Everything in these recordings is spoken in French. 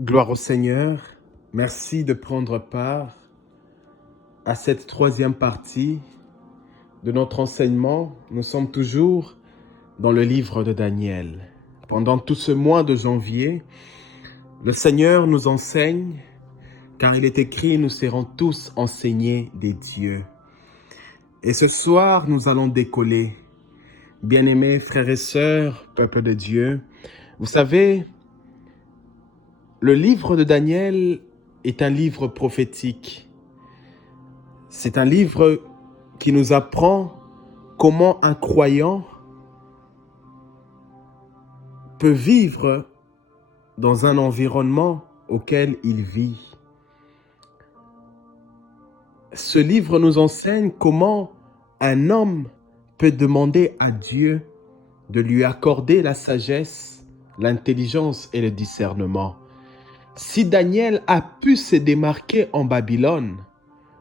Gloire au Seigneur, merci de prendre part à cette troisième partie de notre enseignement. Nous sommes toujours dans le livre de Daniel. Pendant tout ce mois de janvier, le Seigneur nous enseigne, car il est écrit, nous serons tous enseignés des dieux. Et ce soir, nous allons décoller. Bien-aimés frères et sœurs, peuple de Dieu, vous savez, le livre de Daniel est un livre prophétique. C'est un livre qui nous apprend comment un croyant peut vivre dans un environnement auquel il vit. Ce livre nous enseigne comment un homme peut demander à Dieu de lui accorder la sagesse, l'intelligence et le discernement. Si Daniel a pu se démarquer en Babylone,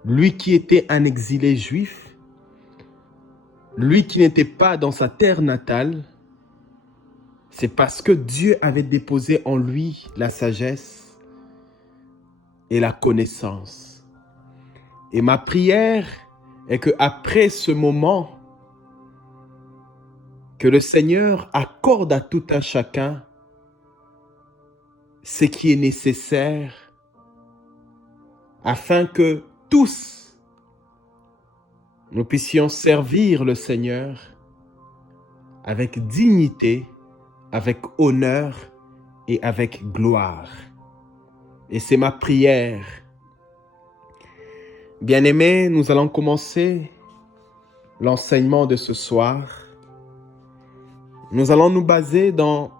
lui qui était un exilé juif, lui qui n'était pas dans sa terre natale, c'est parce que Dieu avait déposé en lui la sagesse et la connaissance. Et ma prière est qu'après ce moment, que le Seigneur accorde à tout un chacun ce qui est nécessaire afin que tous, nous puissions servir le Seigneur avec dignité, avec honneur et avec gloire. Et c'est ma prière. Bien-aimés, nous allons commencer l'enseignement de ce soir. Nous allons nous baser dans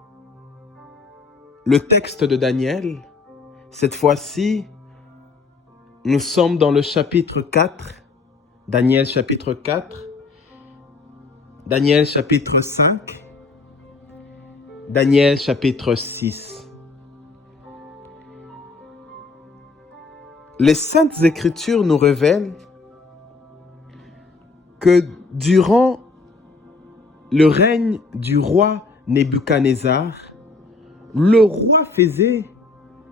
le texte de Daniel. Cette fois-ci, nous sommes dans le chapitre 4, Daniel chapitre 4, Daniel chapitre 5, Daniel chapitre 6. Les Saintes Écritures nous révèlent que durant le règne du roi Nebuchadnezzar, le roi faisait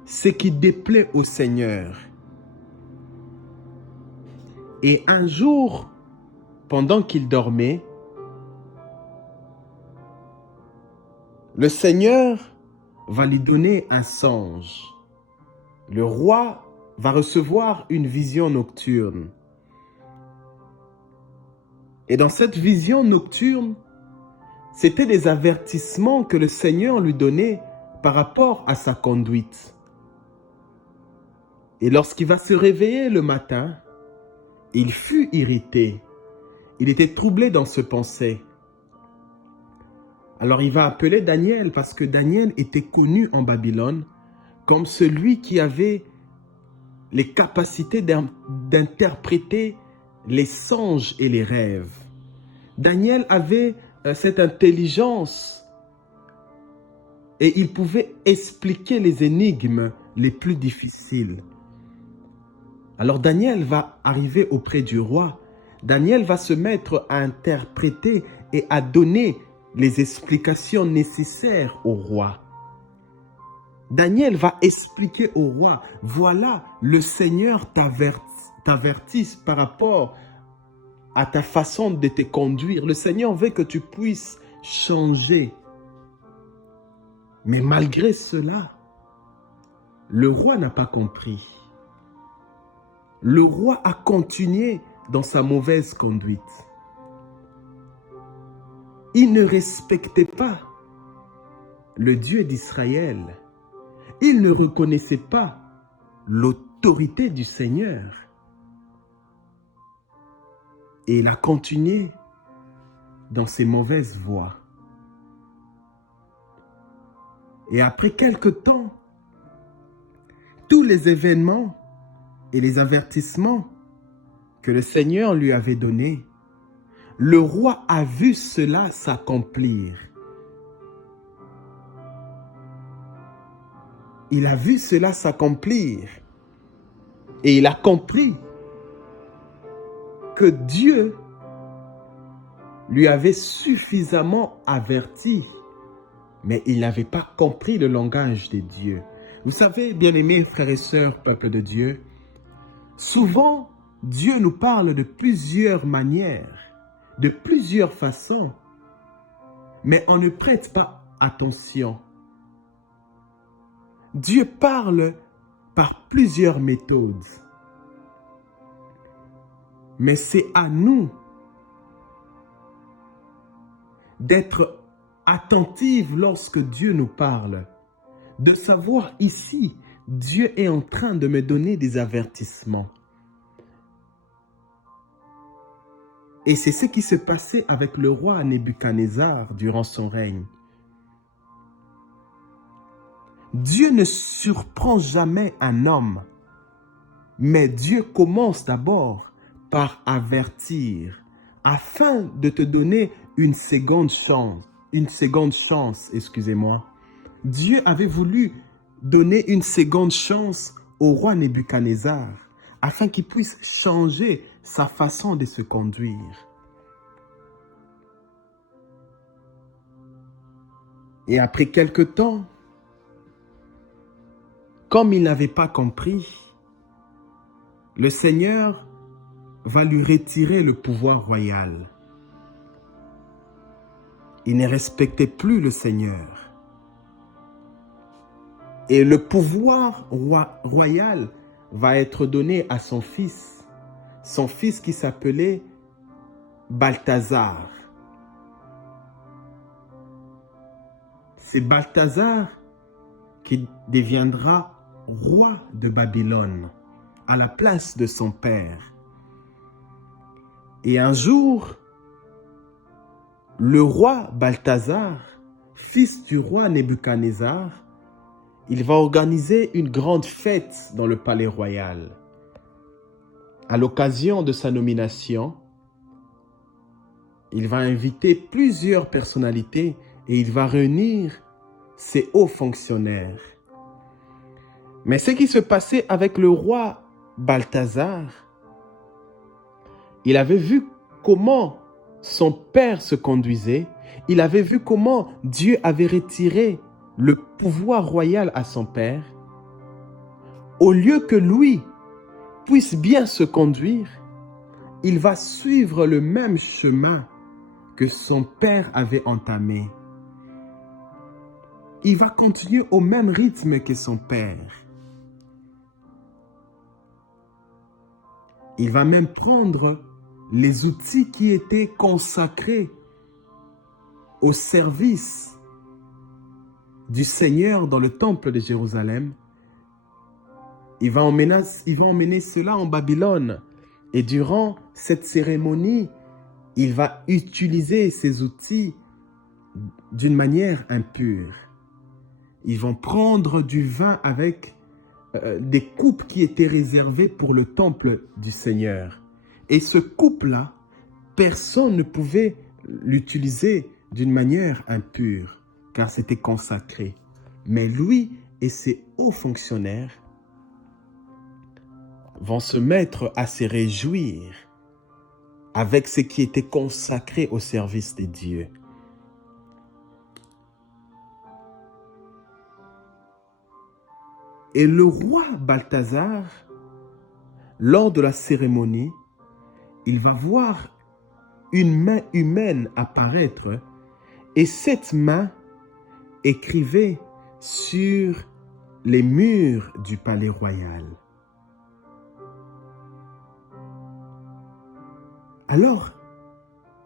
ce qui déplaît au Seigneur. Et un jour, pendant qu'il dormait, le Seigneur va lui donner un songe. Le roi va recevoir une vision nocturne. Et dans cette vision nocturne, c'était des avertissements que le Seigneur lui donnait par rapport à sa conduite. Et lorsqu'il va se réveiller le matin, il fut irrité. Il était troublé dans ses pensées. Alors il va appeler Daniel parce que Daniel était connu en Babylone comme celui qui avait les capacités d'interpréter les songes et les rêves. Daniel avait cette intelligence et il pouvait expliquer les énigmes les plus difficiles. Alors Daniel va arriver auprès du roi. Daniel va se mettre à interpréter et à donner les explications nécessaires au roi. Daniel va expliquer au roi, voilà, le Seigneur t'avertisse par rapport à ta façon de te conduire. Le Seigneur veut que tu puisses changer. Mais malgré cela, le roi n'a pas compris. Le roi a continué dans sa mauvaise conduite. Il ne respectait pas le Dieu d'Israël. Il ne reconnaissait pas l'autorité du Seigneur. Et il a continué dans ses mauvaises voies. Et après quelque temps, tous les événements et les avertissements que le Seigneur lui avait donnés, le roi a vu cela s'accomplir. Il a vu cela s'accomplir et il a compris que Dieu lui avait suffisamment averti, mais il n'avait pas compris le langage de Dieu. Vous savez, bien-aimés frères et sœurs, peuple de Dieu, souvent, Dieu nous parle de plusieurs manières, de plusieurs façons, mais on ne prête pas attention. Dieu parle par plusieurs méthodes, mais c'est à nous d'être attentifs lorsque Dieu nous parle, de savoir ici, Dieu est en train de me donner des avertissements. Et c'est ce qui s'est passé avec le roi Nebuchadnezzar durant son règne. Dieu ne surprend jamais un homme, mais Dieu commence d'abord par avertir, afin de te donner une seconde chance, excusez-moi. Dieu avait voulu donner une seconde chance au roi Nebuchadnezzar, afin qu'il puisse changer sa façon de se conduire. Et après quelque temps, comme il n'avait pas compris, le Seigneur va lui retirer le pouvoir royal. Il ne respectait plus le Seigneur. Et le pouvoir royal va être donné à son fils qui s'appelait Balthazar. C'est Balthazar qui deviendra roi de Babylone à la place de son père. Et un jour, le roi Balthazar, fils du roi Nebuchadnezzar, il va organiser une grande fête dans le palais royal. À l'occasion de sa nomination, il va inviter plusieurs personnalités et il va réunir ses hauts fonctionnaires. Mais ce qui se passait avec le roi Balthazar, il avait vu comment son père se conduisait, il avait vu comment Dieu avait retiré le pouvoir royal à son père. Au lieu que lui puisse bien se conduire, il va suivre le même chemin que son père avait entamé. Il va continuer au même rythme que son père. Il va même prendre les outils qui étaient consacrés au service du Seigneur dans le temple de Jérusalem. Il va emmener cela en Babylone. Et durant cette cérémonie, il va utiliser ces outils d'une manière impure. Ils vont prendre du vin avec des coupes qui étaient réservées pour le temple du Seigneur. Et ce coupe-là, personne ne pouvait l'utiliser d'une manière impure, car c'était consacré. Mais lui et ses hauts fonctionnaires vont se mettre à se réjouir avec ce qui était consacré au service de Dieu. Et le roi Balthazar, lors de la cérémonie, il va voir une main humaine apparaître et cette main écrivait sur les murs du palais royal. Alors,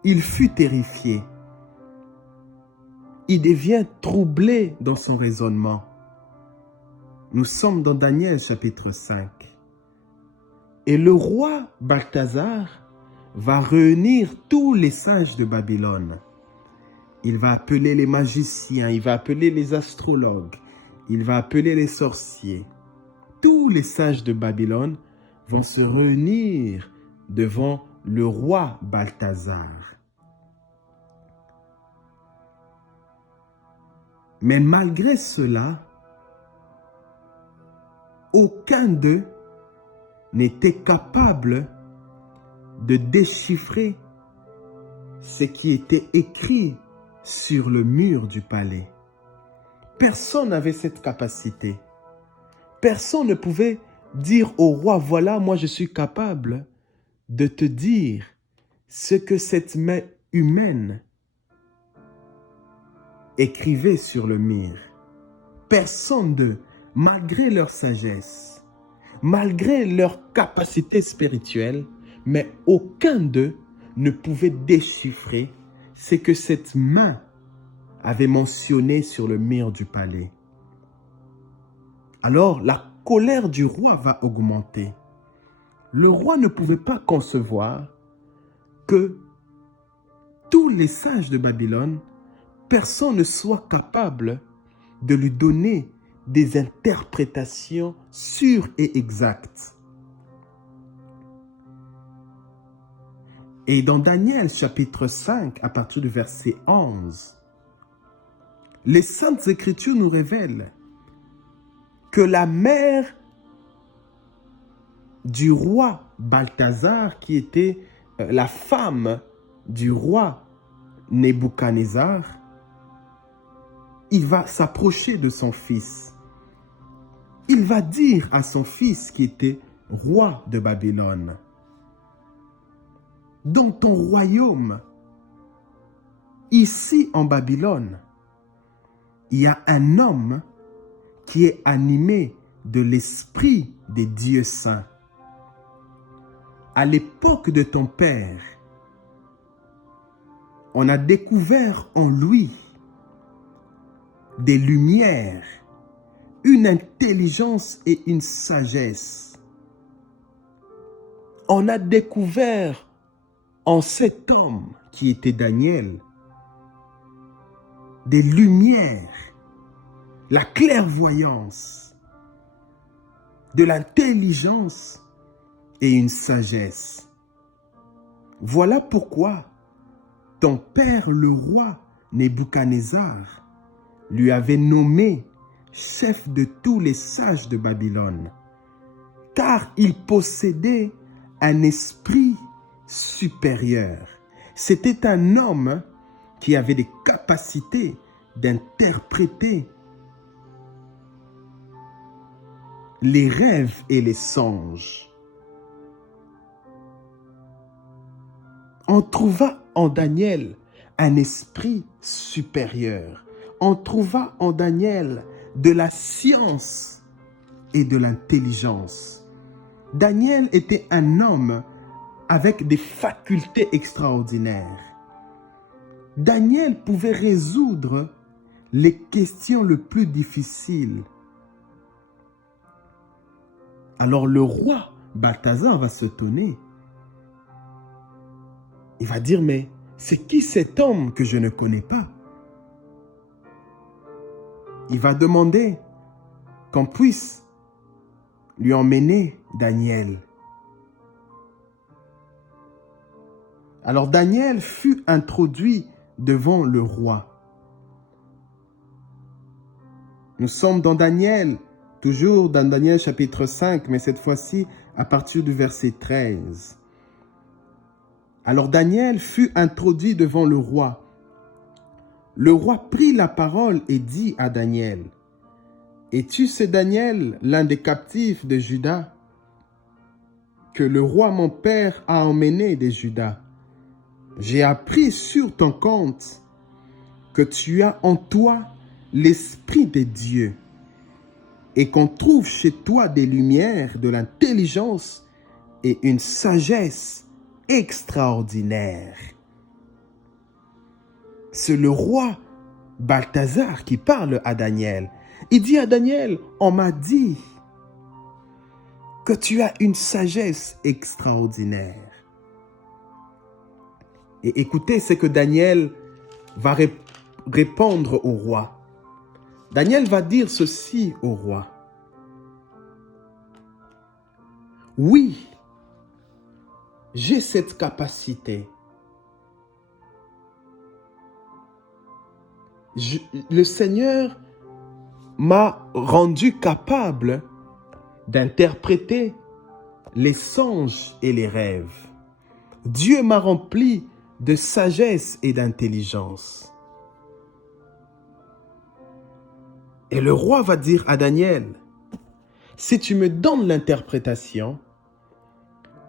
il fut terrifié. Il devient troublé dans son raisonnement. Nous sommes dans Daniel chapitre 5. Et le roi Balthazar va réunir tous les sages de Babylone. Il va appeler les magiciens, il va appeler les astrologues, il va appeler les sorciers. Tous les sages de Babylone vont se réunir devant le roi Balthazar. Mais malgré cela, aucun d'eux n'était capable de déchiffrer ce qui était écrit sur le mur du palais. Personne n'avait cette capacité. personne ne pouvait dire au roi, voilà, moi je suis capable de te dire ce que cette main humaine écrivait sur le mur. Personne d'eux, malgré leur sagesse, malgré leur capacité spirituelle, mais aucun d'eux ne pouvait déchiffrer ce que cette main avait mentionné sur le mur du palais. Alors la colère du roi va augmenter. Le roi ne pouvait pas concevoir que tous les sages de Babylone, personne ne soit capable de lui donner des interprétations sûres et exactes. Et dans Daniel chapitre 5, à partir du verset 11, les Saintes Écritures nous révèlent que la mère du roi Balthazar, qui était la femme du roi Nebuchadnezzar, il va s'approcher de son fils. Il va dire à son fils qui était roi de Babylone, dans ton royaume, ici en Babylone, il y a un homme qui est animé de l'esprit des dieux saints. À l'époque de ton père, on a découvert en lui des lumières, une intelligence et une sagesse. On a découvert en cet homme qui était Daniel des lumières, la clairvoyance, de l'intelligence et une sagesse. Voilà pourquoi ton père, le roi Nebuchadnezzar, lui avait nommé chef de tous les sages de Babylone, car il possédait un esprit supérieur. C'était un homme qui avait des capacités d'interpréter les rêves et les songes. On trouva en Daniel un esprit supérieur. On trouva en Daniel de la science et de l'intelligence. Daniel était un homme avec des facultés extraordinaires. Daniel pouvait résoudre les questions les plus difficiles. Alors le roi Balthazar va s'étonner. Il va dire, mais c'est qui cet homme que je ne connais pas? Il va demander qu'on puisse lui emmener Daniel. Alors Daniel fut introduit devant le roi. Nous sommes dans Daniel, toujours dans Daniel chapitre 5, mais cette fois-ci à partir du verset 13. Alors Daniel fut introduit devant le roi. Le roi prit la parole et dit à Daniel, « Es-tu ce Daniel, l'un des captifs de Juda, que le roi mon père a emmené de Juda? J'ai appris sur ton compte que tu as en toi l'esprit de Dieu et qu'on trouve chez toi des lumières, de l'intelligence et une sagesse extraordinaire. » C'est le roi Balthazar qui parle à Daniel. Il dit à Daniel, on m'a dit que tu as une sagesse extraordinaire. Et écoutez ce que Daniel va répondre au roi. Daniel va dire ceci au roi. Oui, j'ai cette capacité. Le Seigneur m'a rendu capable d'interpréter les songes et les rêves. Dieu m'a rempli de sagesse et d'intelligence. Et le roi va dire à Daniel, Si tu me donnes l'interprétation,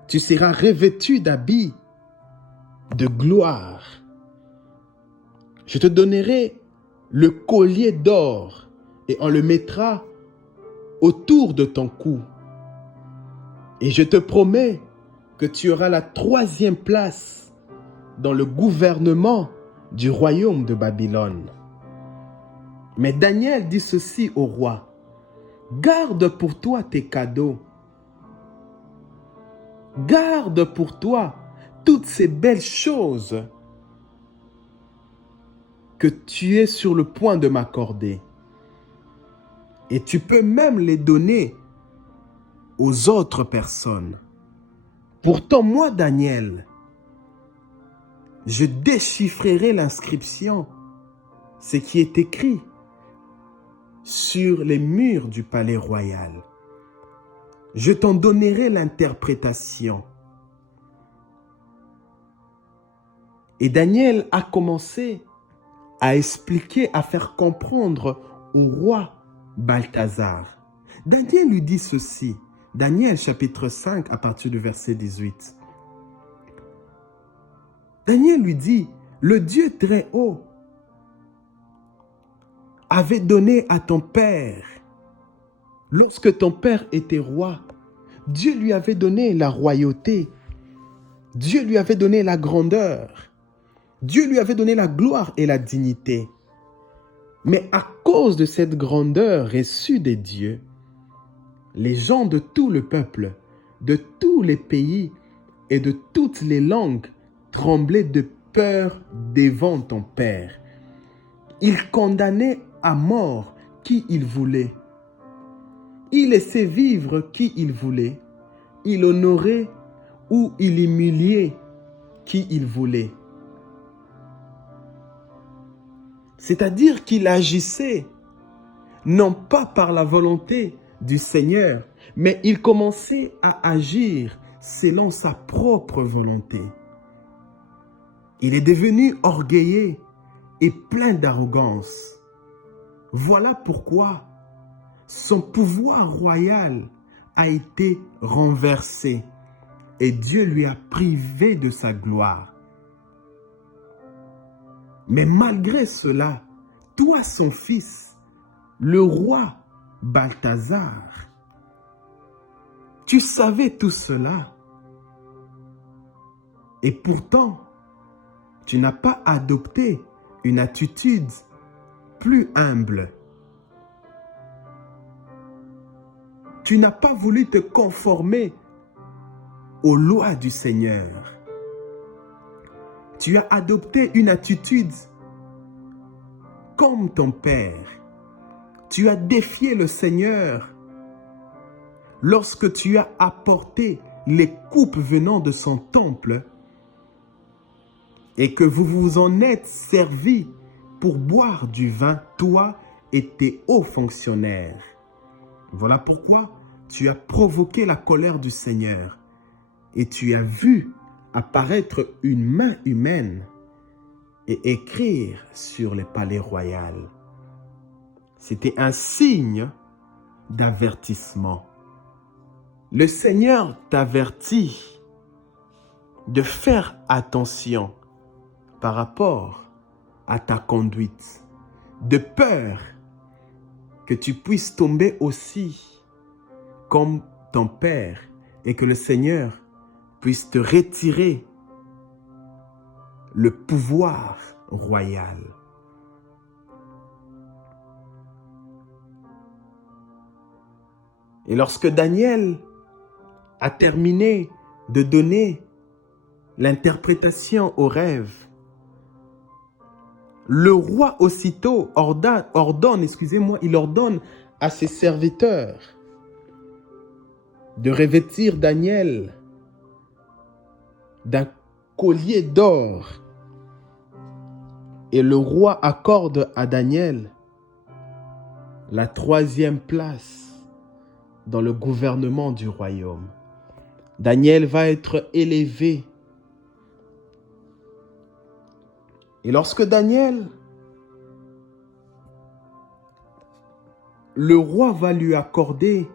tu seras revêtu d'habits de gloire. Je te donnerai le collier d'or et on le mettra autour de ton cou. Et je te promets que tu auras la 3e place dans le gouvernement du royaume de Babylone. Mais Daniel dit ceci au roi: garde pour toi tes cadeaux. Garde pour toi toutes ces belles choses que tu es sur le point de m'accorder. Et tu peux même les donner aux autres personnes. Pourtant, moi, Daniel, je déchiffrerai l'inscription, ce qui est écrit sur les murs du palais royal. Je t'en donnerai l'interprétation. Et Daniel a commencé à expliquer, à faire comprendre au roi Balthazar. Daniel lui dit ceci, Daniel chapitre 5 à partir du verset 18. Daniel lui dit, le Dieu très haut avait donné à ton père, lorsque ton père était roi, Dieu lui avait donné la royauté, Dieu lui avait donné la grandeur, Dieu lui avait donné la gloire et la dignité. Mais à cause de cette grandeur reçue des dieux, les gens de tout le peuple, de tous les pays et de toutes les langues tremblaient de peur devant ton père. Il condamnait à mort qui il voulait. Il laissait vivre qui il voulait. Il honorait ou il humiliait qui il voulait. C'est-à-dire qu'il agissait non pas par la volonté du Seigneur, mais il commençait à agir selon sa propre volonté. Il est devenu orgueilleux et plein d'arrogance. Voilà pourquoi son pouvoir royal a été renversé et Dieu lui a privé de sa gloire. Mais malgré cela, toi son fils, le roi Balthazar, tu savais tout cela. Et pourtant, tu n'as pas adopté une attitude plus humble. Tu n'as pas voulu te conformer aux lois du Seigneur. Tu as adopté une attitude comme ton père. Tu as défié le Seigneur lorsque tu as apporté les coupes venant de son temple et que vous vous en êtes servis pour boire du vin, toi et tes hauts fonctionnaires. Voilà pourquoi tu as provoqué la colère du Seigneur et tu as vu apparaître une main humaine et écrire sur les palais royaux. C'était un signe d'avertissement. Le Seigneur t'avertit de faire attention par rapport à ta conduite, de peur que tu puisses tomber aussi comme ton père et que le Seigneur puisse te retirer le pouvoir royal. Et lorsque Daniel a terminé de donner l'interprétation au rêve, le roi aussitôt il ordonne à ses serviteurs de revêtir Daniel d'un collier d'or. Et le roi accorde à Daniel la 3e place dans le gouvernement du royaume. Daniel va être élevé. Et lorsque Daniel, le roi va lui accorder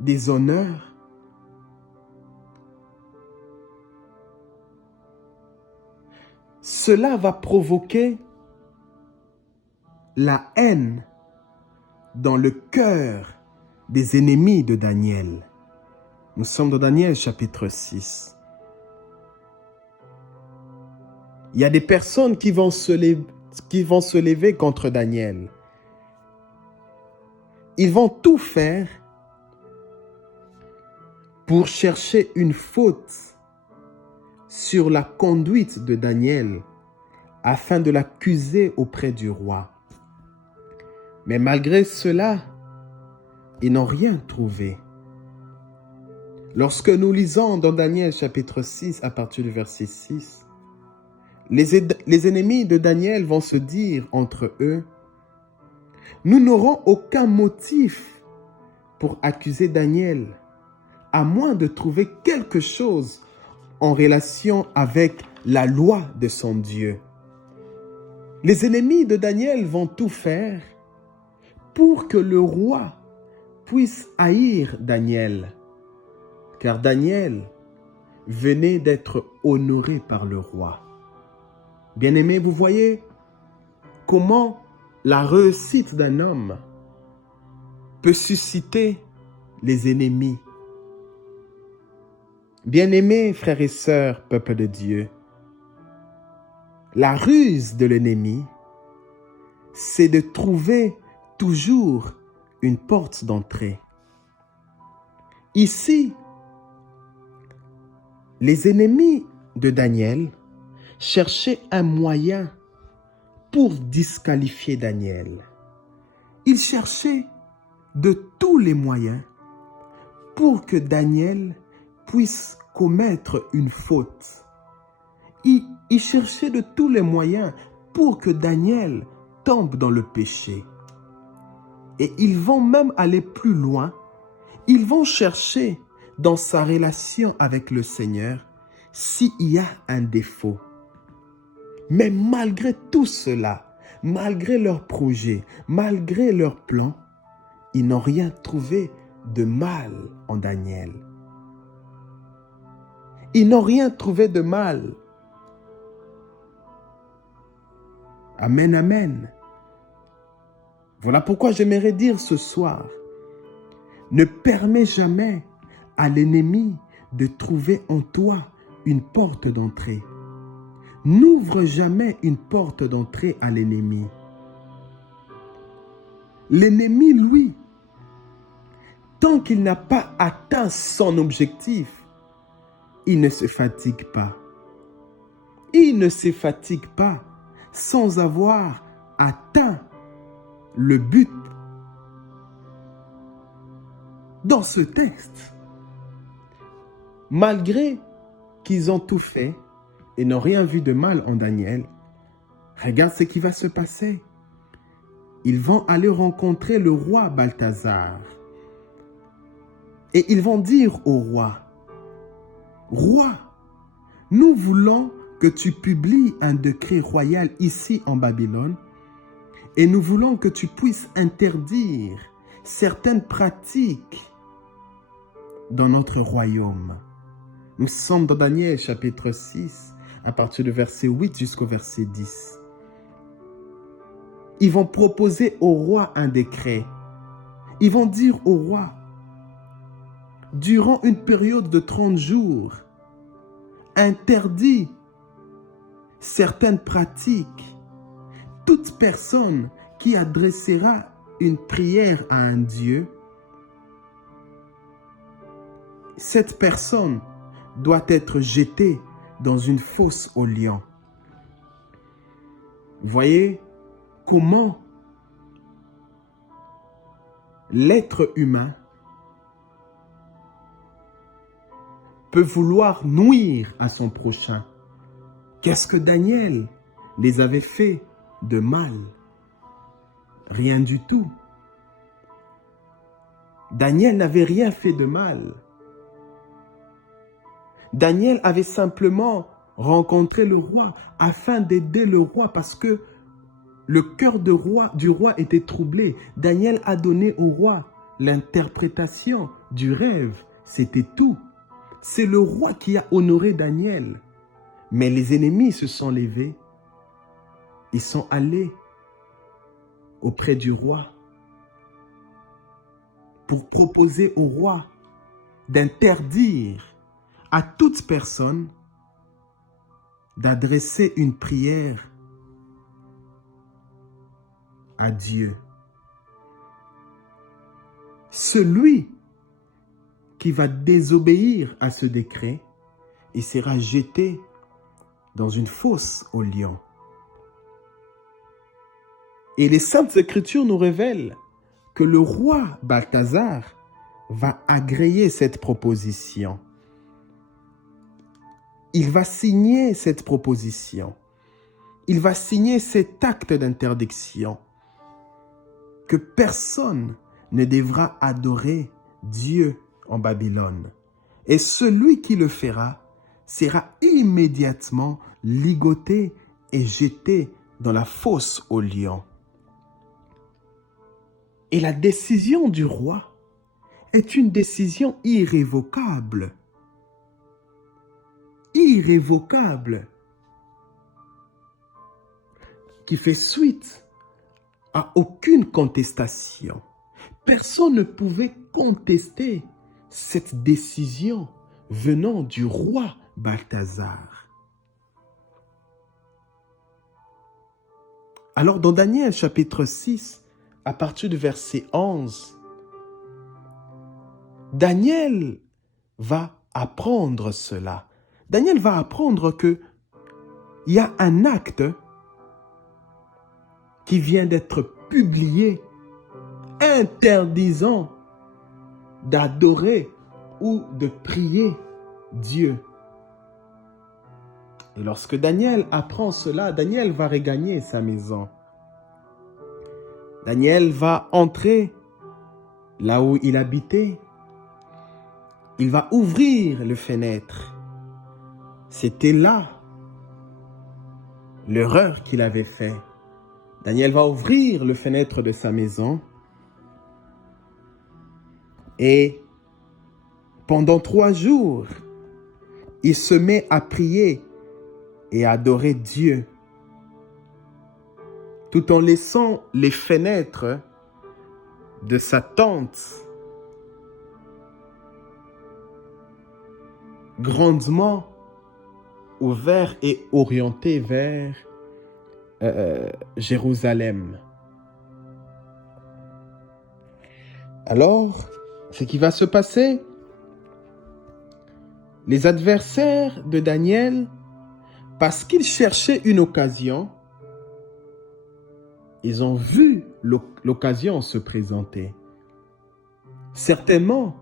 des honneurs. Cela va provoquer la haine dans le cœur des ennemis de Daniel. Nous sommes dans Daniel chapitre 6. Il y a des personnes qui vont se lever contre Daniel. Ils vont tout faire pour chercher une faute sur la conduite de Daniel afin de l'accuser auprès du roi. Mais malgré cela, ils n'ont rien trouvé. Lorsque nous lisons dans Daniel chapitre 6 à partir du verset 6, les ennemis de Daniel vont se dire entre eux, « Nous n'aurons aucun motif pour accuser Daniel, à moins de trouver quelque chose en relation avec la loi de son Dieu. » Les ennemis de Daniel vont tout faire pour que le roi puisse haïr Daniel, car Daniel venait d'être honoré par le roi. Bien-aimés, vous voyez comment la réussite d'un homme peut susciter les ennemis. Bien-aimés, frères et sœurs, peuple de Dieu, la ruse de l'ennemi, c'est de trouver toujours une porte d'entrée. Ici, les ennemis de Daniel cherchaient un moyen pour disqualifier Daniel. Ils cherchaient de tous les moyens pour que Daniel puisse commettre une faute. Ils cherchaient de tous les moyens pour que Daniel tombe dans le péché. Et ils vont même aller plus loin. Ils vont chercher dans sa relation avec le Seigneur s'il y a un défaut. Mais malgré tout cela, malgré leur projet, malgré leur plan, ils n'ont rien trouvé de mal en Daniel. Ils n'ont rien trouvé de mal. Amen, amen. Voilà pourquoi j'aimerais dire ce soir, ne permets jamais à l'ennemi de trouver en toi une porte d'entrée. N'ouvre jamais une porte d'entrée à l'ennemi. L'ennemi, lui, tant qu'il n'a pas atteint son objectif, il ne se fatigue pas. Il ne se fatigue pas sans avoir atteint le but. Dans ce texte, malgré qu'ils ont tout fait et n'ont rien vu de mal en Daniel, regarde ce qui va se passer. Ils vont aller rencontrer le roi Balthazar. Et ils vont dire au roi, « Roi, nous voulons que tu publies un décret royal ici en Babylone et nous voulons que tu puisses interdire certaines pratiques dans notre royaume. » Nous sommes dans Daniel chapitre 6, à partir du verset 8 jusqu'au verset 10. Ils vont proposer au roi un décret. Ils vont dire au roi, durant une période de 30 jours, interdit certaines pratiques. Toute personne qui adressera une prière à un Dieu, cette personne doit être jetée dans une fosse aux lions. Voyez comment l'être humain peut vouloir nuire à son prochain. Qu'est-ce que Daniel les avait fait de mal? Rien du tout. Daniel n'avait rien fait de mal. Daniel avait simplement rencontré le roi afin d'aider le roi parce que le cœur du roi était troublé. Daniel a donné au roi l'interprétation du rêve, c'était tout. C'est le roi qui a honoré Daniel. Mais les ennemis se sont levés. Ils sont allés auprès du roi pour proposer au roi d'interdire à toute personne d'adresser une prière à Dieu. Celui qui va désobéir à ce décret, il sera jeté dans une fosse aux lions. Et les Saintes Écritures nous révèlent que le roi Balthazar va agréer cette proposition. Il va signer cette proposition. Il va signer cet acte d'interdiction que personne ne devra adorer Dieu en Babylone. Et celui qui le fera sera immédiatement ligoté et jeté dans la fosse aux lions. Et la décision du roi est une décision irrévocable. Irrévocable. Qui fait suite à aucune contestation. Personne ne pouvait contester cette décision venant du roi Balthazar. Alors dans Daniel chapitre 6, à partir du verset 11, Daniel va apprendre cela. Daniel va apprendre qu'il y a un acte qui vient d'être publié interdisant d'adorer ou de prier Dieu. Et lorsque Daniel apprend cela, Daniel va regagner sa maison. Daniel va entrer là où il habitait. Il va ouvrir les fenêtres. C'était là l'erreur qu'il avait faite. Daniel va ouvrir les fenêtres de sa maison et pendant 3 jours, il se met à prier et à adorer Dieu, tout en laissant les fenêtres de sa tente grandement ouvertes et orientées vers Jérusalem. Alors, ce qui va se passer, les adversaires de Daniel, parce qu'ils cherchaient une occasion, ils ont vu l'occasion se présenter. Certainement,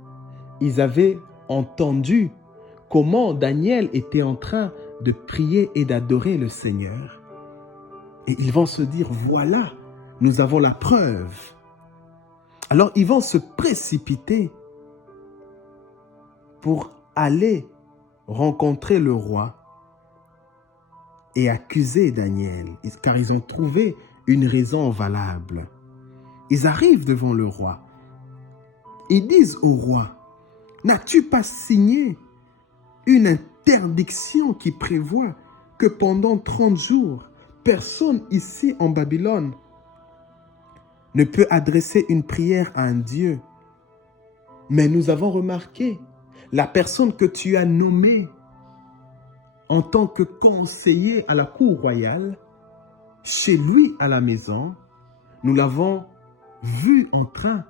ils avaient entendu comment Daniel était en train de prier et d'adorer le Seigneur. Et ils vont se dire, voilà, nous avons la preuve. Alors ils vont se précipiter pour aller rencontrer le roi et accuser Daniel, car ils ont trouvé une raison valable. Ils arrivent devant le roi. Ils disent au roi, n'as-tu pas signé une interdiction qui prévoit que pendant 30 jours, personne ici en Babylone ne peut adresser une prière à un Dieu? Mais nous avons remarqué, la personne que tu as nommée en tant que conseiller à la cour royale, chez lui à la maison, nous l'avons vu en train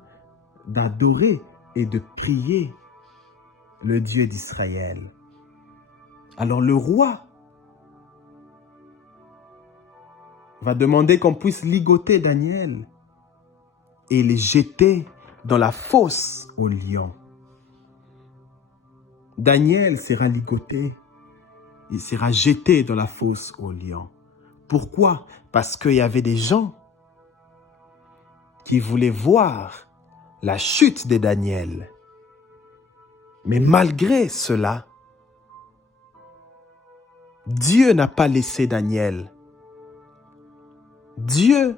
d'adorer et de prier le Dieu d'Israël. Alors le roi va demander qu'on puisse ligoter Daniel et les jeter dans la fosse aux lions. Daniel sera ligoté, il sera jeté dans la fosse aux lions. Pourquoi? Parce qu'il y avait des gens qui voulaient voir la chute de Daniel. Mais malgré cela, Dieu n'a pas laissé Daniel. Dieu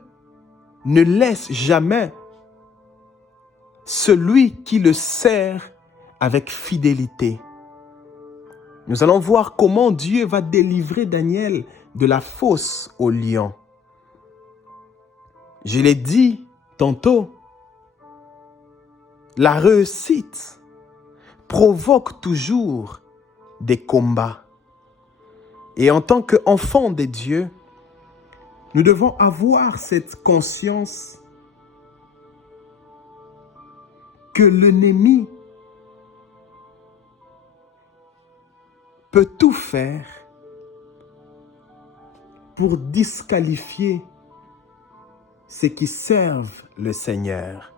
ne laisse jamais celui qui le sert avec fidélité. Nous allons voir comment Dieu va délivrer Daniel de la fosse au lion. Je l'ai dit tantôt, la réussite provoque toujours des combats. Et en tant qu'enfants de Dieu, nous devons avoir cette conscience que l'ennemi peut tout faire pour disqualifier ceux qui servent le Seigneur.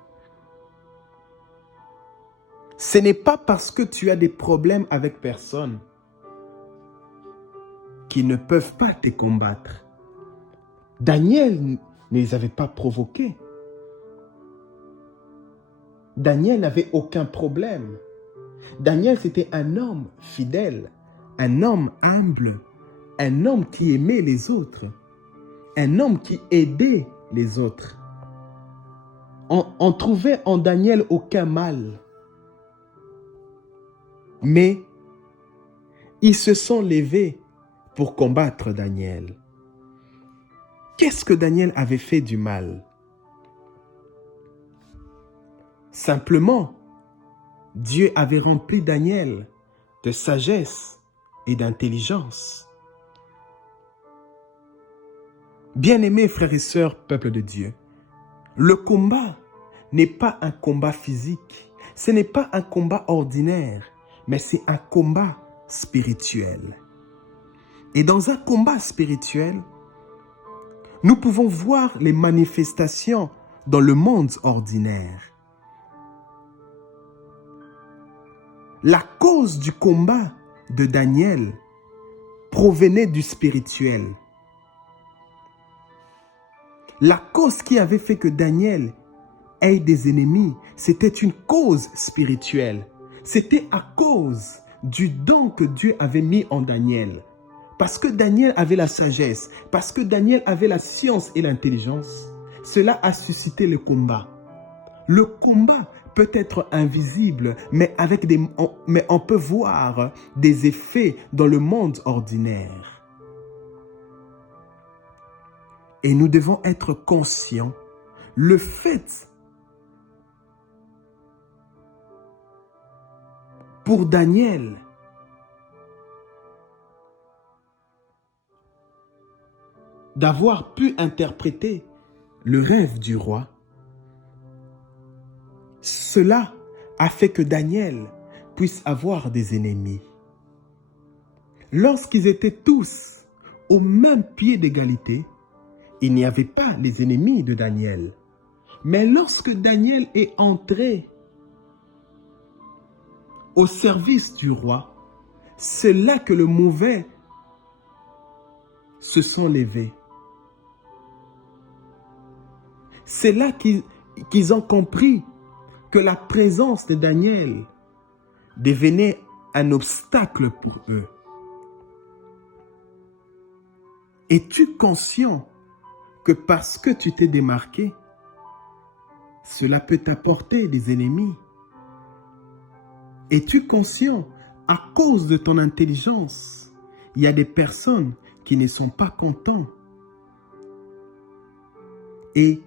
Ce n'est pas parce que tu as des problèmes avec personne qu'ils ne peuvent pas te combattre. Daniel ne les avait pas provoqués. Daniel n'avait aucun problème. Daniel, c'était un homme fidèle, un homme humble, un homme qui aimait les autres, un homme qui aidait les autres. On trouvait en Daniel aucun mal. Mais ils se sont levés pour combattre Daniel. Qu'est-ce que Daniel avait fait du mal? Simplement, Dieu avait rempli Daniel de sagesse et d'intelligence. Bien-aimés frères et sœurs, peuple de Dieu, le combat n'est pas un combat physique, ce n'est pas un combat ordinaire, mais c'est un combat spirituel. Et dans un combat spirituel, nous pouvons voir les manifestations dans le monde ordinaire. La cause du combat de Daniel provenait du spirituel. La cause qui avait fait que Daniel ait des ennemis, c'était une cause spirituelle. C'était à cause du don que Dieu avait mis en Daniel. Parce que Daniel avait la sagesse, parce que Daniel avait la science et l'intelligence, cela a suscité le combat. Le combat peut être invisible, mais on peut voir des effets dans le monde ordinaire. Et nous devons être conscients, le fait pour Daniel d'avoir pu interpréter le rêve du roi, cela a fait que Daniel puisse avoir des ennemis. Lorsqu'ils étaient tous au même pied d'égalité, il n'y avait pas les ennemis de Daniel. Mais lorsque Daniel est entré au service du roi, c'est là que le mauvais se sont levés. C'est là qu'ils ont compris que la présence de Daniel devenait un obstacle pour eux. Es-tu conscient que parce que tu t'es démarqué, cela peut t'apporter des ennemis? Es-tu conscient, à cause de ton intelligence, il y a des personnes qui ne sont pas contentes? Et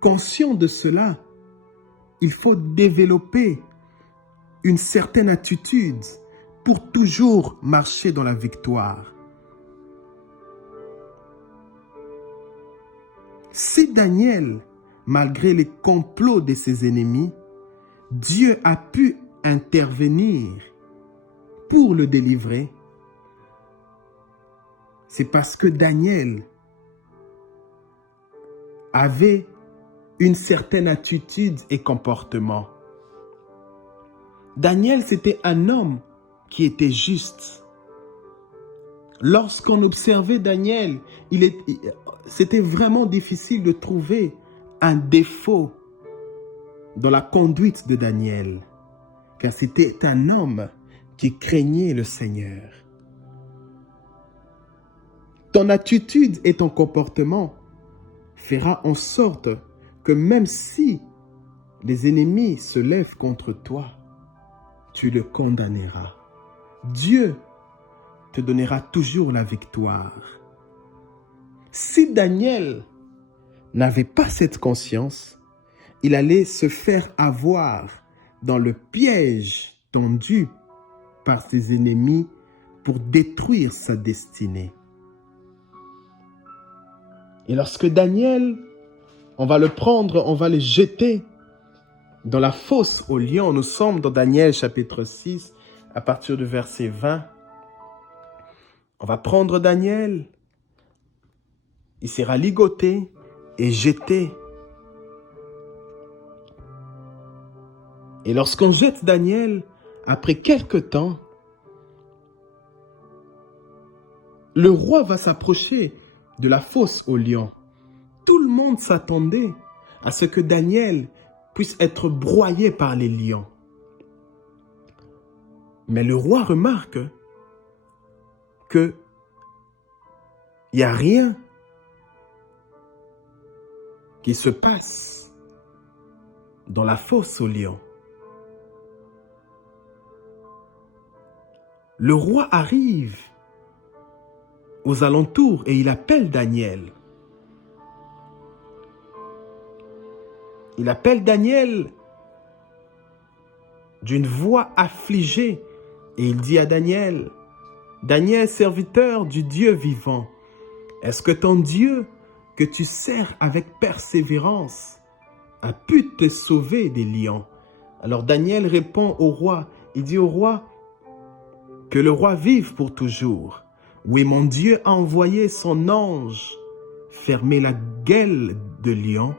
conscient de cela, il faut développer une certaine attitude pour toujours marcher dans la victoire. Si Daniel, malgré les complots de ses ennemis, Dieu a pu intervenir pour le délivrer, c'est parce que Daniel avait une certaine attitude et comportement. Daniel, c'était un homme qui était juste. Lorsqu'on observait Daniel, c'était vraiment difficile de trouver un défaut dans la conduite de Daniel, car c'était un homme qui craignait le Seigneur. Ton attitude et ton comportement fera en sorte que même si les ennemis se lèvent contre toi, tu le condamneras. Dieu te donnera toujours la victoire. Si Daniel n'avait pas cette conscience, il allait se faire avoir dans le piège tendu par ses ennemis pour détruire sa destinée. Et lorsque Daniel, on va le prendre, on va le jeter dans la fosse aux lions, nous sommes dans Daniel chapitre 6, à partir du verset 20. On va prendre Daniel, il sera ligoté et jeté. Et lorsqu'on jette Daniel, après quelque temps, le roi va s'approcher de la fosse aux lions. Tout le monde s'attendait à ce que Daniel puisse être broyé par les lions. Mais le roi remarque qu'il n'y a rien qui se passe dans la fosse aux lions. Le roi arrive aux alentours et il appelle Daniel. Il appelle Daniel d'une voix affligée et il dit à Daniel, « Daniel, serviteur du Dieu vivant, est-ce que ton Dieu que tu sers avec persévérance a pu te sauver des lions ?» Alors Daniel répond au roi, il dit au roi, « Que le roi vive pour toujours. Oui, mon Dieu a envoyé son ange fermer la gueule de lion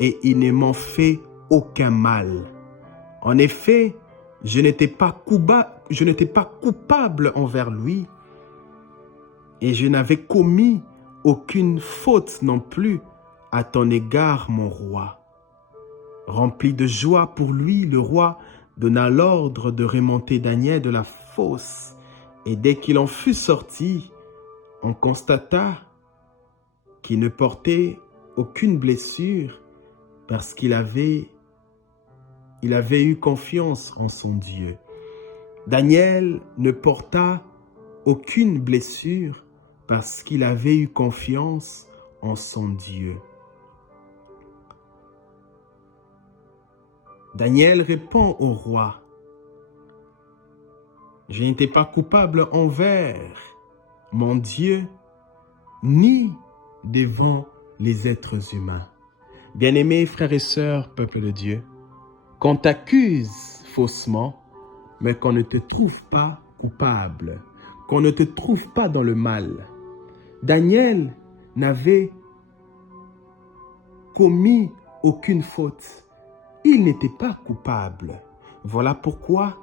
et il ne m'en fait aucun mal. En effet, je n'étais pas coupable envers lui et je n'avais commis aucune faute non plus à ton égard, mon roi. » Rempli de joie pour lui, le roi donna l'ordre de remonter Daniel de la fosse. Et dès qu'il en fut sorti, on constata qu'il ne portait aucune blessure parce qu'il avait eu confiance en son Dieu. Daniel ne porta aucune blessure parce qu'il avait eu confiance en son Dieu. Daniel répond au roi, « Je n'étais pas coupable envers mon Dieu, ni devant les êtres humains. » Bien-aimés frères et sœurs, peuple de Dieu, qu'on t'accuse faussement, mais qu'on ne te trouve pas coupable, qu'on ne te trouve pas dans le mal. Daniel n'avait commis aucune faute. Il n'était pas coupable. Voilà pourquoi,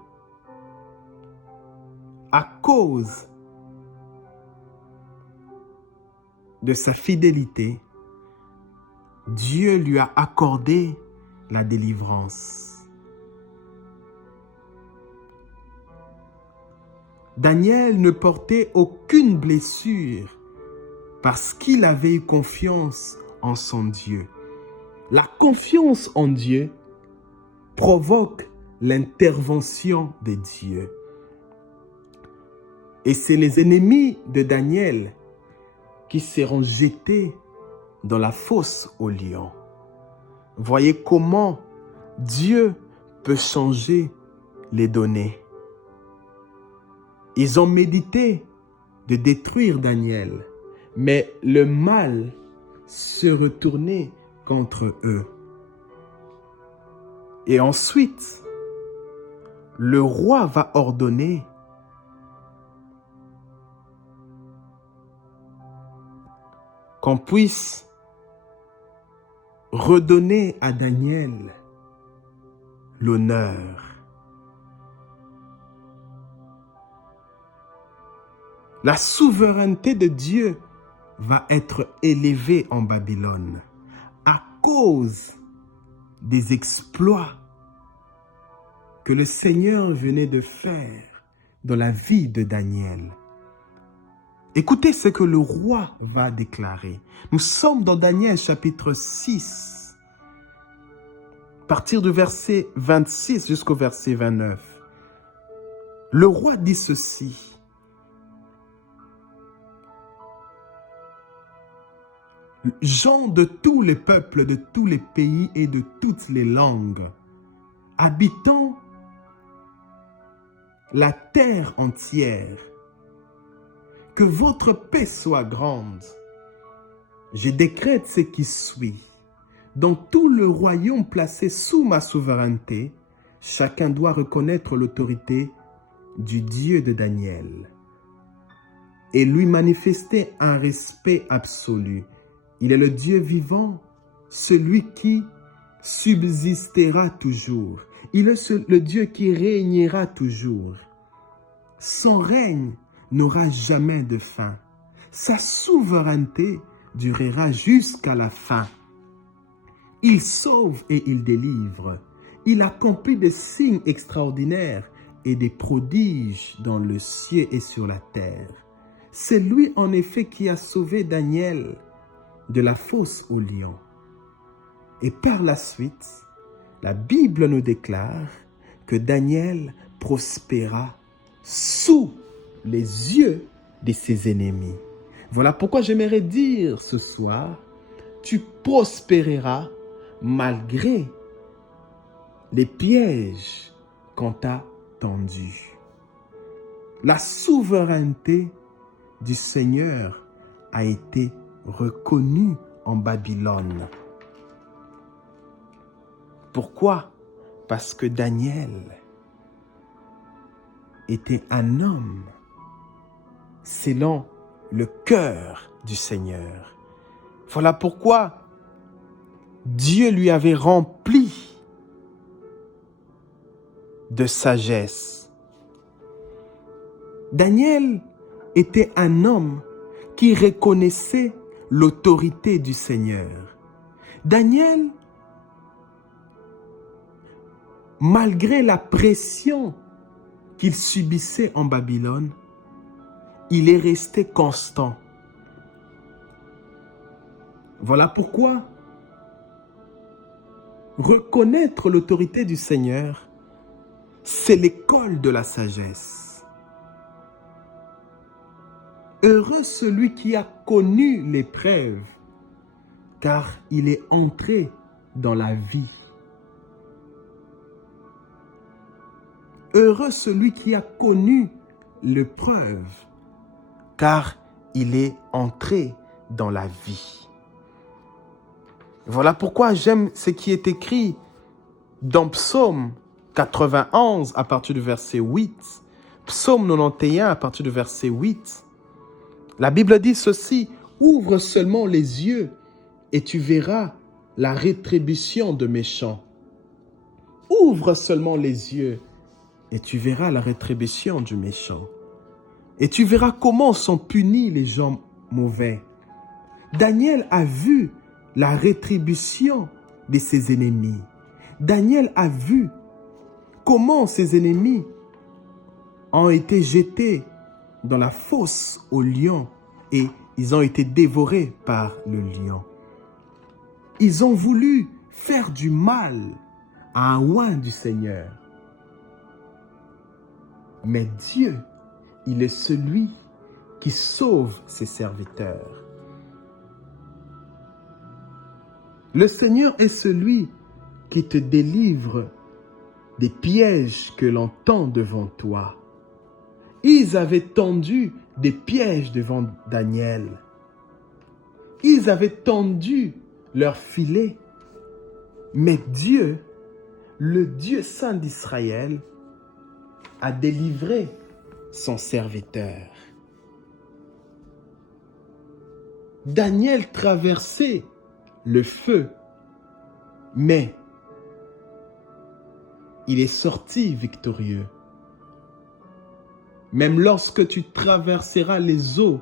à cause de sa fidélité, Dieu lui a accordé la délivrance. Daniel ne portait aucune blessure parce qu'il avait eu confiance en son Dieu. La confiance en Dieu provoque l'intervention de Dieu. Et c'est les ennemis de Daniel qui seront jetés dans la fosse aux lions. Voyez comment Dieu peut changer les données. Ils ont médité de détruire Daniel, mais le mal se retournait contre eux. Et ensuite, le roi va ordonner qu'on puisse redonner à Daniel l'honneur. La souveraineté de Dieu va être élevée en Babylone à cause des exploits que le Seigneur venait de faire dans la vie de Daniel. Écoutez ce que le roi va déclarer. Nous sommes dans Daniel chapitre 6. partir du verset 26 jusqu'au verset 29. Le roi dit ceci. Gens de tous les peuples, de tous les pays et de toutes les langues, habitant la terre entière, que votre paix soit grande. Je décrète ce qui suit. Dans tout le royaume placé sous ma souveraineté, chacun doit reconnaître l'autorité du Dieu de Daniel et lui manifester un respect absolu. Il est le Dieu vivant, celui qui subsistera toujours. Il est le Dieu qui régnera toujours. Son règne n'aura jamais de fin. Sa souveraineté durera jusqu'à la fin. Il sauve et il délivre. Il accomplit des signes extraordinaires et des prodiges dans le ciel et sur la terre. C'est lui en effet qui a sauvé Daniel de la fosse aux lions. Et par la suite, la Bible nous déclare que Daniel prospéra sous les yeux de ses ennemis. Voilà pourquoi j'aimerais dire ce soir, tu prospéreras malgré les pièges qu'on t'a tendus. La souveraineté du Seigneur a été reconnue en Babylone. Pourquoi? Parce que Daniel était un homme selon le cœur du Seigneur. Voilà pourquoi Dieu lui avait rempli de sagesse. Daniel était un homme qui reconnaissait l'autorité du Seigneur. Daniel, malgré la pression qu'il subissait en Babylone, il est resté constant. Voilà pourquoi reconnaître l'autorité du Seigneur, c'est l'école de la sagesse. Heureux celui qui a connu l'épreuve, car il est entré dans la vie. Heureux celui qui a connu l'épreuve, car il est entré dans la vie. Voilà pourquoi j'aime ce qui est écrit dans Psaume 91 à partir du verset 8, Psaume 91 à partir du verset 8. La Bible dit ceci, « Ouvre seulement les yeux et tu verras la rétribution de méchants. » Ouvre seulement les yeux et tu verras la rétribution du méchant. Et tu verras comment sont punis les gens mauvais. Daniel a vu la rétribution de ses ennemis. Daniel a vu comment ses ennemis ont été jetés dans la fosse aux lions et ils ont été dévorés par le lion. Ils ont voulu faire du mal à un oint du Seigneur. Mais Dieu, il est celui qui sauve ses serviteurs. Le Seigneur est celui qui te délivre des pièges que l'on tend devant toi. Ils avaient tendu des pièges devant Daniel. Ils avaient tendu leurs filets. Mais Dieu, le Dieu saint d'Israël, a délivré son serviteur. Daniel traversait le feu, mais il est sorti victorieux. Même lorsque tu traverseras les eaux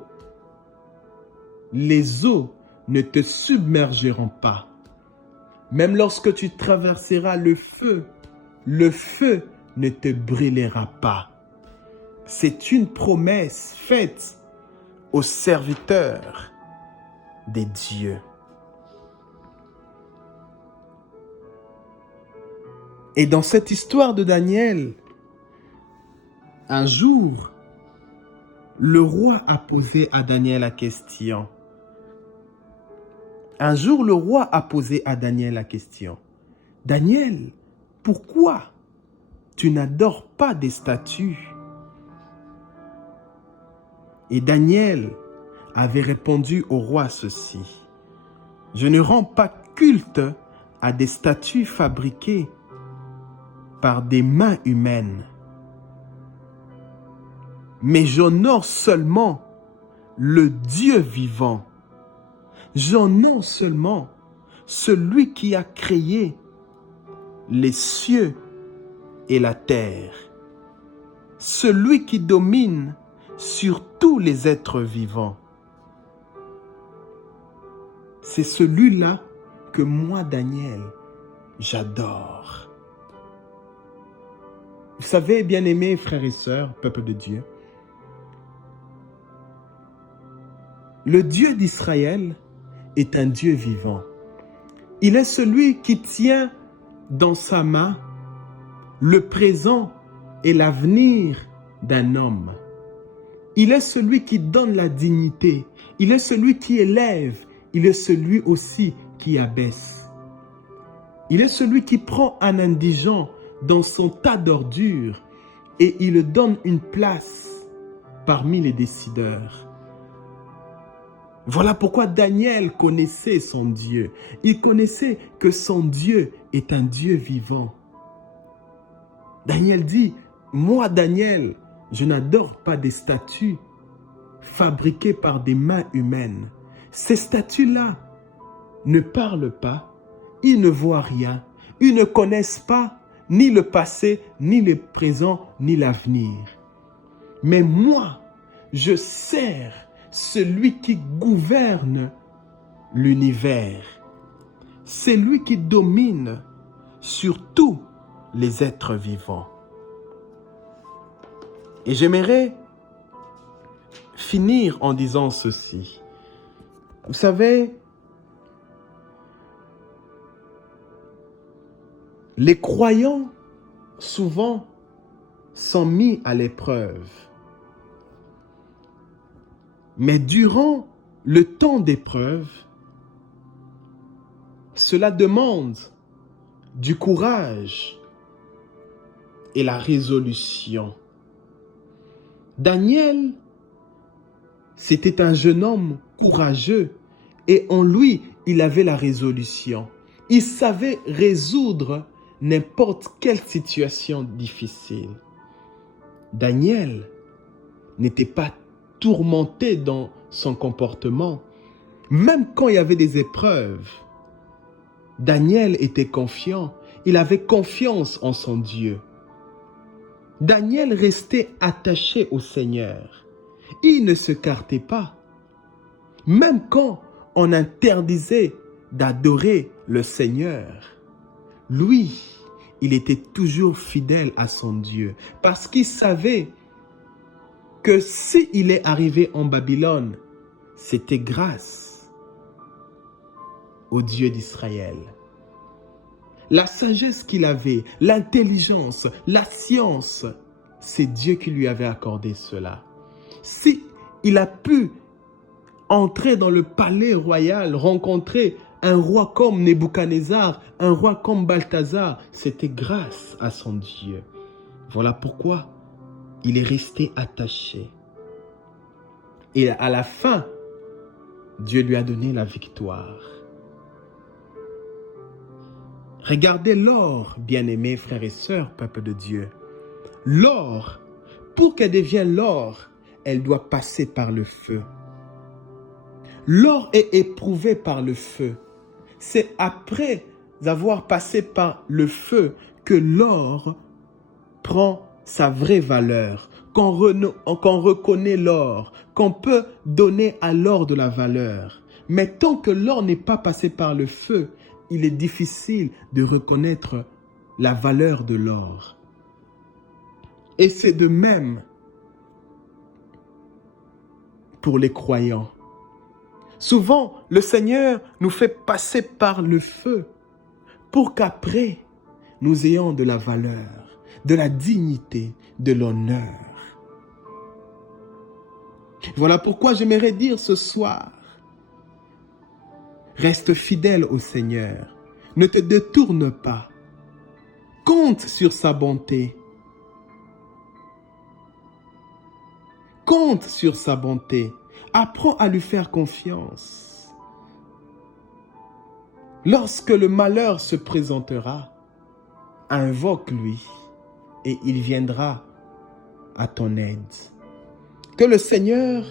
ne te submergeront pas. Même lorsque tu traverseras le feu ne te brûlera pas. C'est une promesse faite aux serviteurs des dieux. Et dans cette histoire de Daniel, un jour, le roi a posé à Daniel la question. Un jour, le roi a posé à Daniel la question. Daniel, pourquoi tu n'adores pas des statues? Et Daniel avait répondu au roi ceci. Je ne rends pas culte à des statues fabriquées par des mains humaines, mais j'honore seulement le Dieu vivant. J'honore seulement celui qui a créé les cieux et la terre, celui qui domine sur tous les êtres vivants. C'est celui-là que moi, Daniel, j'adore. Vous savez, bien-aimés frères et sœurs, peuple de Dieu, le Dieu d'Israël est un Dieu vivant. Il est celui qui tient dans sa main le présent et l'avenir d'un homme. Il est celui qui donne la dignité. Il est celui qui élève. Il est celui aussi qui abaisse. Il est celui qui prend un indigent dans son tas d'ordures et il lui donne une place parmi les décideurs. Voilà pourquoi Daniel connaissait son Dieu. Il connaissait que son Dieu est un Dieu vivant. Daniel dit, moi Daniel, je n'adore pas des statues fabriquées par des mains humaines. Ces statues-là ne parlent pas, ils ne voient rien, ils ne connaissent pas ni le passé, ni le présent, ni l'avenir. Mais moi, je sers celui qui gouverne l'univers. C'est lui qui domine sur tous les êtres vivants. Et j'aimerais finir en disant ceci. Vous savez, les croyants, souvent, sont mis à l'épreuve. Mais durant le temps d'épreuve, cela demande du courage et la résolution. Daniel, c'était un jeune homme courageux et en lui, il avait la résolution. Il savait résoudre n'importe quelle situation difficile. Daniel n'était pas tourmenté dans son comportement. Même quand il y avait des épreuves, Daniel était confiant. Il avait confiance en son Dieu. Daniel restait attaché au Seigneur. Il ne se cartait pas. Même quand on interdisait d'adorer le Seigneur, lui, il était toujours fidèle à son Dieu. Parce qu'il savait que s'il est arrivé en Babylone, c'était grâce au Dieu d'Israël. La sagesse qu'il avait, l'intelligence, la science, c'est Dieu qui lui avait accordé cela. Si il a pu entrer dans le palais royal, rencontrer un roi comme Nebuchadnezzar, un roi comme Balthazar, c'était grâce à son Dieu. Voilà pourquoi il est resté attaché. Et à la fin, Dieu lui a donné la victoire. Regardez l'or, bien-aimés frères et sœurs, peuple de Dieu. L'or, pour qu'elle devienne l'or, elle doit passer par le feu. L'or est éprouvé par le feu. C'est après avoir passé par le feu que l'or prend sa vraie valeur, qu'on reconnaît l'or, qu'on peut donner à l'or de la valeur. Mais tant que l'or n'est pas passé par le feu, il est difficile de reconnaître la valeur de l'or. Et c'est de même pour les croyants. Souvent, le Seigneur nous fait passer par le feu pour qu'après, nous ayons de la valeur, de la dignité, de l'honneur. Voilà pourquoi j'aimerais dire ce soir, reste fidèle au Seigneur, ne te détourne pas, compte sur sa bonté. Compte sur sa bonté. Apprends à lui faire confiance. Lorsque le malheur se présentera, invoque-lui et il viendra à ton aide. Que le Seigneur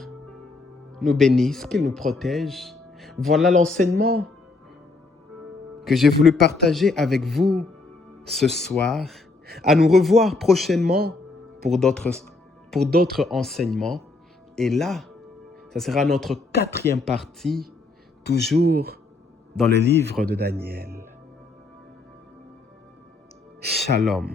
nous bénisse, qu'il nous protège. Voilà l'enseignement que j'ai voulu partager avec vous ce soir. À nous revoir prochainement pour d'autres enseignements. Et là, ça sera notre 4e partie, toujours dans le livre de Daniel. Shalom.